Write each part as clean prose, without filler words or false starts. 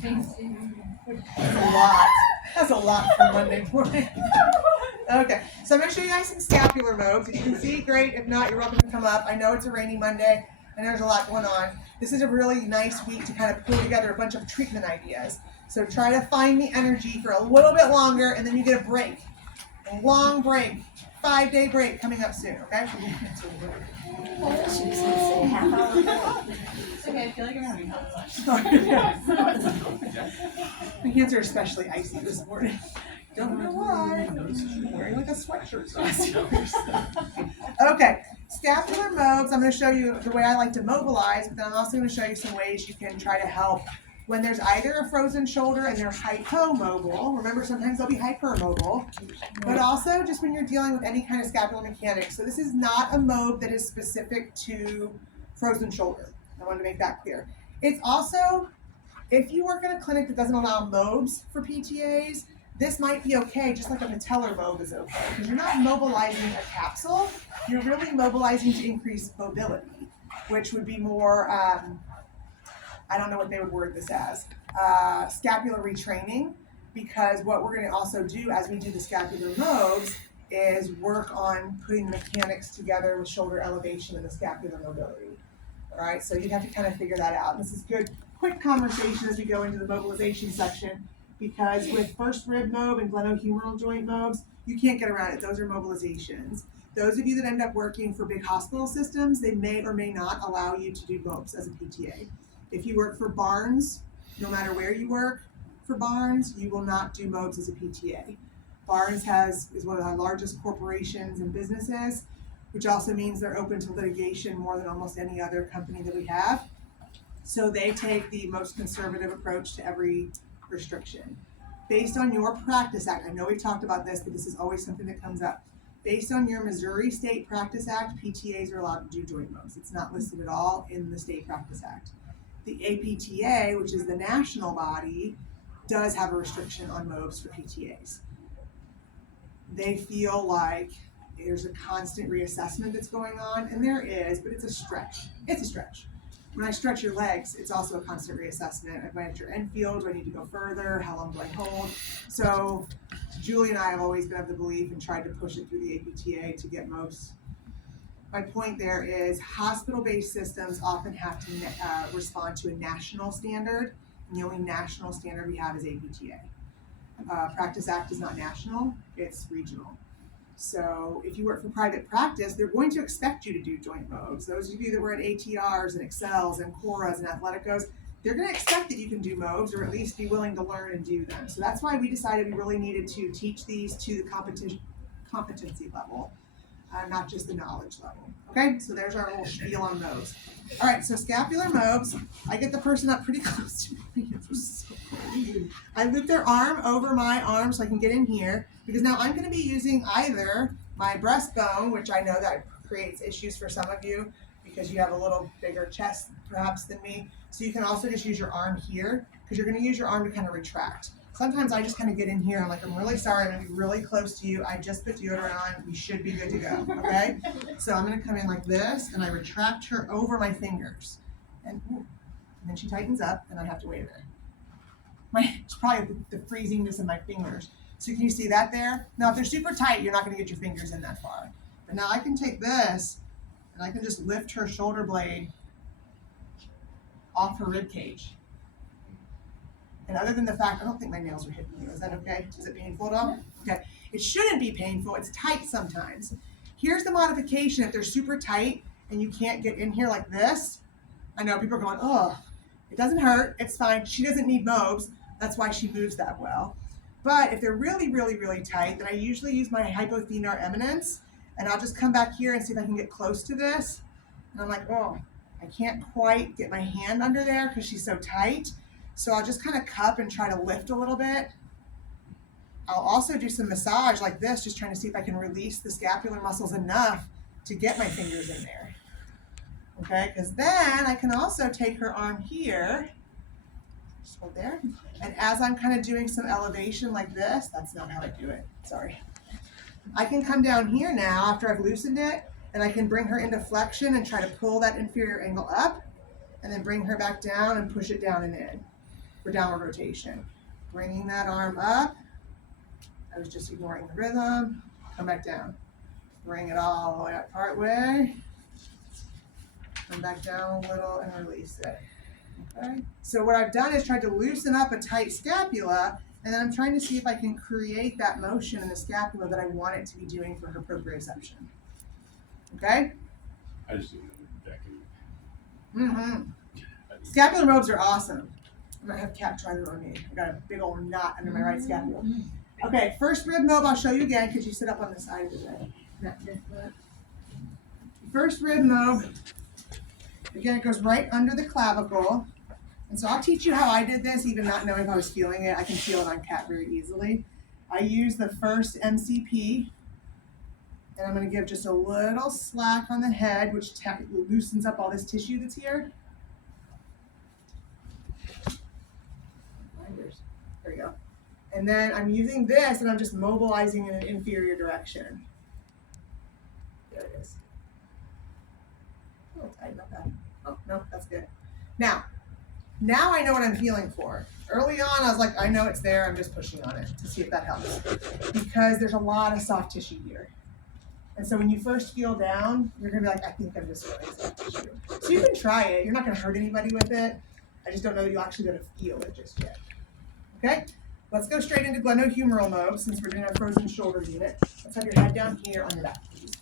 That's a lot. That's a lot for Monday morning. Okay, so I'm going to show you guys some scapular mobs. If you can see, great. If not, you're welcome to come up. I know it's a rainy Monday, and there's a lot going on. This is a really nice week to kind of pull together a bunch of treatment ideas. So try to find the energy for a little bit longer, and then you get a break. A long break. 5-day break coming up soon, okay? Okay, I feel like I'm having hot My hands are especially icy this morning. Don't know why. I'm wearing like a sweatshirt. Okay, scapular mobs. I'm going to show you the way I like to mobilize, but then I'm also going to show you some ways you can try to help when there's either a frozen shoulder and they're hypomobile. Remember, sometimes they'll be hypermobile, but also just when you're dealing with any kind of scapular mechanics. So this is not a mob that is specific to frozen shoulder. I want to make that clear. It's also, if you work in a clinic that doesn't allow mobs for PTAs, this might be okay, just like a patellar mob is okay, because you're not mobilizing a capsule, you're really mobilizing to increase mobility, which would be more, I don't know what they would word this as, scapular retraining, because what we're going to also do as we do the scapular mobs is work on putting the mechanics together with shoulder elevation and the scapular mobility. All right, so you'd have to kind of figure that out. This is good, quick conversation as we go into the mobilization section, because with first rib mob and glenohumeral joint mobs, you can't get around it. Those are mobilizations. Those of you that end up working for big hospital systems, they may or may not allow you to do mobs as a PTA. If you work for Barnes, no matter where you work for Barnes, you will not do mobs as a PTA. Barnes is one of our largest corporations and businesses, which also means they're open to litigation more than almost any other company that we have. So they take the most conservative approach to every restriction. Based on your Practice Act, I know we've talked about this, but this is always something that comes up. Based on your Missouri State Practice Act, PTAs are allowed to do joint mobs. It's not listed at all in the State Practice Act. The APTA, which is the national body, does have a restriction on mobs for PTAs. They feel like there's a constant reassessment that's going on, and there is, but it's a stretch. It's a stretch. When I stretch your legs, it's also a constant reassessment. Am I at your end field? Do I need to go further? How long do I hold? So Julie and I have always been of the belief and tried to push it through the APTA to get mobs. My point there is hospital-based systems often have to respond to a national standard, and the only national standard we have is APTA. Practice Act is not national, it's regional. So if you work for private practice, they're going to expect you to do joint mobs. Those of you that were at ATRs and Excels and Coras and Athleticos, they're going to expect that you can do mobs, or at least be willing to learn and do them. So that's why we decided we really needed to teach these to the competency level, not just the knowledge level. Okay, so there's our little spiel on those. All right, so scapular mobs, I get the person up pretty close to me. So cool. I loop their arm over my arm so I can get in here, because now I'm going to be using either my breastbone, which I know that creates issues for some of you because you have a little bigger chest perhaps than me. So you can also just use your arm here, because you're going to use your arm to kind of retract. Sometimes I just kind of get in here and I'm like, I'm really sorry, I'm going to be really close to you. I just put deodorant on. We should be good to go, okay? So I'm going to come in like this, and I retract her over my fingers. And then she tightens up, and I have to wait a minute. It's probably the freezingness of my fingers. So can you see that there? Now, if they're super tight, you're not going to get your fingers in that far. But now I can take this, and I can just lift her shoulder blade off her rib cage. And other than the fact, I don't think my nails are hitting you. Is that okay? Is it painful at all? Okay. It shouldn't be painful. It's tight sometimes. Here's the modification. If they're super tight and you can't get in here like this, I know people are going, oh, it doesn't hurt. It's fine. She doesn't need mobs. That's why she moves that well. But if they're really, really, really tight, then I usually use my hypothenar eminence, and I'll just come back here and see if I can get close to this. And I'm like, oh, I can't quite get my hand under there because she's so tight. So I'll just kind of cup and try to lift a little bit. I'll also do some massage like this, just trying to see if I can release the scapular muscles enough to get my fingers in there. Okay, because then I can also take her arm here, just hold there, and as I'm kind of doing some elevation like this, that's not how I do it, sorry. I can come down here now after I've loosened it, and I can bring her into flexion and try to pull that inferior angle up, and then bring her back down and push it down and in. for downward rotation. Bringing that arm up. I was just ignoring the rhythm. Come back down. Bring it all the way up part way. Come back down a little and release it. Okay. So what I've done is tried to loosen up a tight scapula, and then I'm trying to see if I can create that motion in the scapula that I want it to be doing for her proprioception. Okay? I just didn't know that Mm-hmm. Scapular mobs are awesome. I'm gonna have Kat try them on me. I got a big old knot under my right scapula. Okay, first rib mob I'll show you again because you sit up on the side of the bed. First rib mob, again, it goes right under the clavicle. And so I'll teach you how I did this, even not knowing if I was feeling it. I can feel it on Kat very easily. I use the first MCP, and I'm going to give just a little slack on the head, which loosens up all this tissue that's here. There we go. And then I'm using this, and I'm just mobilizing in an inferior direction. There it is. Oh, tight about that. Oh, no, that's good. Now I know what I'm feeling for. Early on, I was like, I know it's there. I'm just pushing on it to see if that helps. Because there's a lot of soft tissue here. And so when you first feel down, you're going to be like, I think I'm just feeling soft tissue. So you can try it. You're not going to hurt anybody with it. I just don't know that you're actually going to feel it just yet. Okay? Let's go straight into glenohumeral mode since we're doing our frozen shoulder unit. Let's have your head down here on your back, please.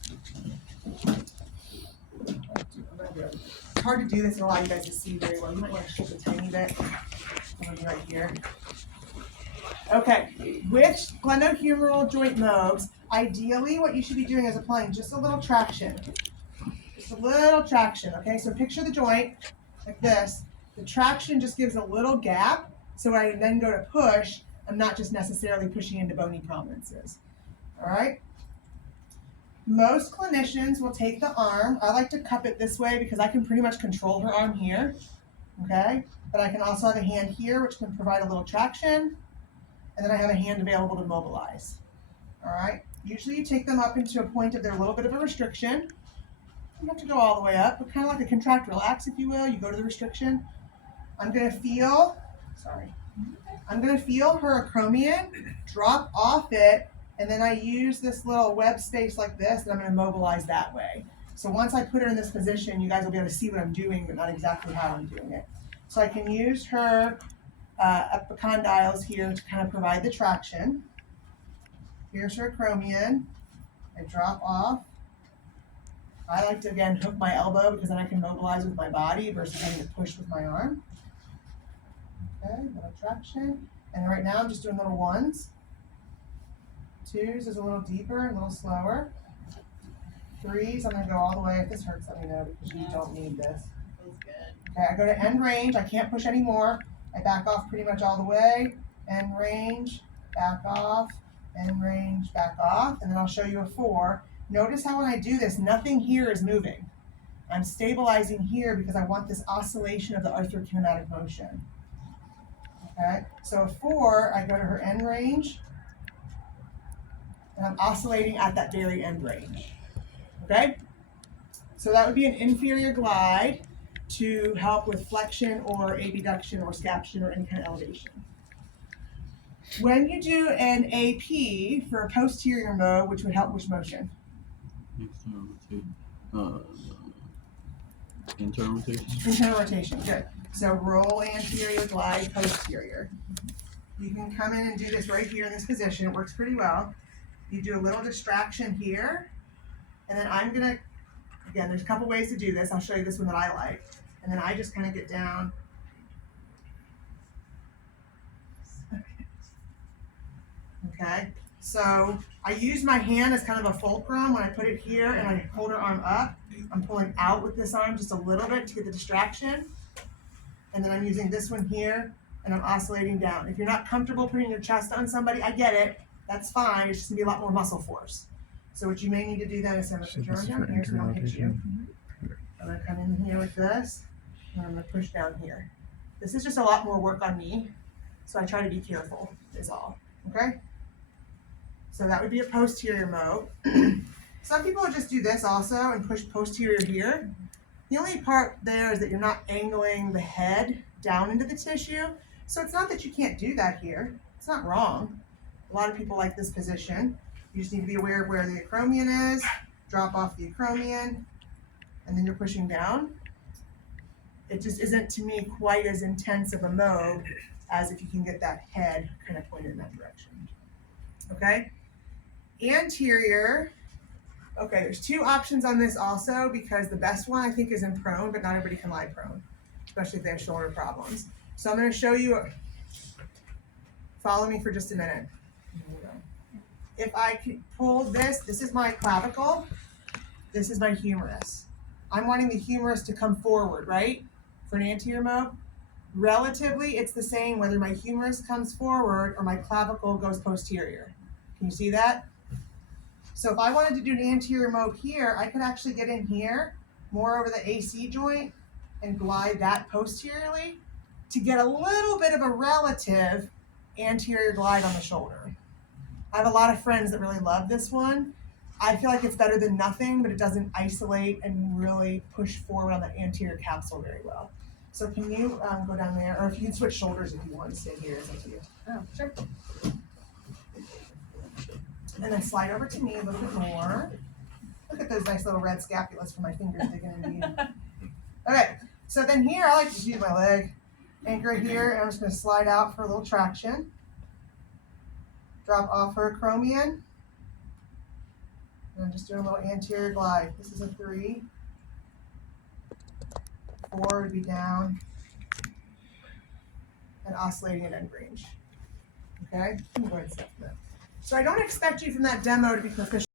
It's hard to do this and allow you guys to see very well. You might want to shift a tiny bit. I'm going to be right here. Okay, with glenohumeral joint moves, ideally what you should be doing is applying just a little traction. Just a little traction, okay? So picture the joint like this. The traction just gives a little gap, so when I then go to push, I'm not just necessarily pushing into bony prominences. All right? Most clinicians will take the arm. I like to cup it this way because I can pretty much control her arm here, okay? But I can also have a hand here, which can provide a little traction, and then I have a hand available to mobilize, all right? Usually you take them up into a point of their little bit of a restriction. You don't have to go all the way up, but kind of like a contract relax, if you will. You go to the restriction. I'm gonna feel her acromion, drop off it, and then I use this little web space like this, and I'm going to mobilize that way. So once I put her in this position, you guys will be able to see what I'm doing, but not exactly how I'm doing it. So I can use her epicondyles here to kind of provide the traction. Here's her acromion. I drop off. I like to, again, hook my elbow because then I can mobilize with my body versus having to push with my arm. Okay, little traction. And right now I'm just doing little ones. Twos is a little deeper, a little slower. Threes, I'm going to go all the way. If this hurts, let me know because you don't need this. Feels good. Okay, I go to end range. I can't push anymore. I back off pretty much all the way. End range, back off, end range, back off. And then I'll show you a 4. Notice how when I do this, nothing here is moving. I'm stabilizing here because I want this oscillation of the arthrokinematic motion. Okay, so a 4, I go to her end range. And I'm oscillating at that very end range. Okay? So that would be an inferior glide to help with flexion or abduction or scaption or any kind of elevation. When you do an AP for a posterior mode, which would help which motion? Internal rotation. Internal rotation, good. So roll anterior, glide posterior. You can come in and do this right here in this position. It works pretty well. You do a little distraction here, and then I'm gonna, again, there's a couple ways to do this. I'll show you this one that I like. And then I just kind of get down. Okay, so I use my hand as kind of a fulcrum when I put it here and I hold her arm up. I'm pulling out with this arm just a little bit to get the distraction. And then I'm using this one here and I'm oscillating down. If you're not comfortable putting your chest on somebody, I get it. That's fine. It's just gonna be a lot more muscle force. So what you may need to do then is I'm gonna put your arm down here so we don't hit you. I'm gonna come in here like this, and I'm gonna push down here. This is just a lot more work on me, so I try to be careful, is all, okay? So that would be a posterior mode. Some people would just do this also and push posterior here. The only part there is that you're not angling the head down into the tissue, So it's not that you can't do that here. It's not wrong. A lot of people like this position. You just need to be aware of where the acromion is, drop off the acromion, and then you're pushing down. It just isn't, to me, quite as intense of a mode as if you can get that head kind of pointed in that direction. Okay? Anterior. Okay, there's two options on this also, because the best one I think is in prone, but not everybody can lie prone, especially if they have shoulder problems. So I'm going to show you, follow me for just a minute. If I could pull this is my clavicle, this is my humerus. I'm wanting the humerus to come forward, right? For an anterior mode. Relatively, it's the same whether my humerus comes forward or my clavicle goes posterior. Can you see that? So if I wanted to do an anterior mode here, I could actually get in here, more over the AC joint, and glide that posteriorly to get a little bit of a relative anterior glide on the shoulder. I have a lot of friends that really love this one. I feel like it's better than nothing, but it doesn't isolate and really push forward on the anterior capsule very well. So can you go down there, or if you can switch shoulders if you want to stay here, it's up to you. Oh, sure. And then slide over to me a little bit more. Look at those nice little red scapulas for my fingers digging into you. Okay, so then here, I like to just use my leg. Anchor here, and I'm just going to slide out for a little traction. Drop off her acromion. And I'm just doing a little anterior glide. This is a 3. 4 would be down. And oscillating at end range. Okay? I'm going to go ahead and step that. So I don't expect you from that demo to be proficient.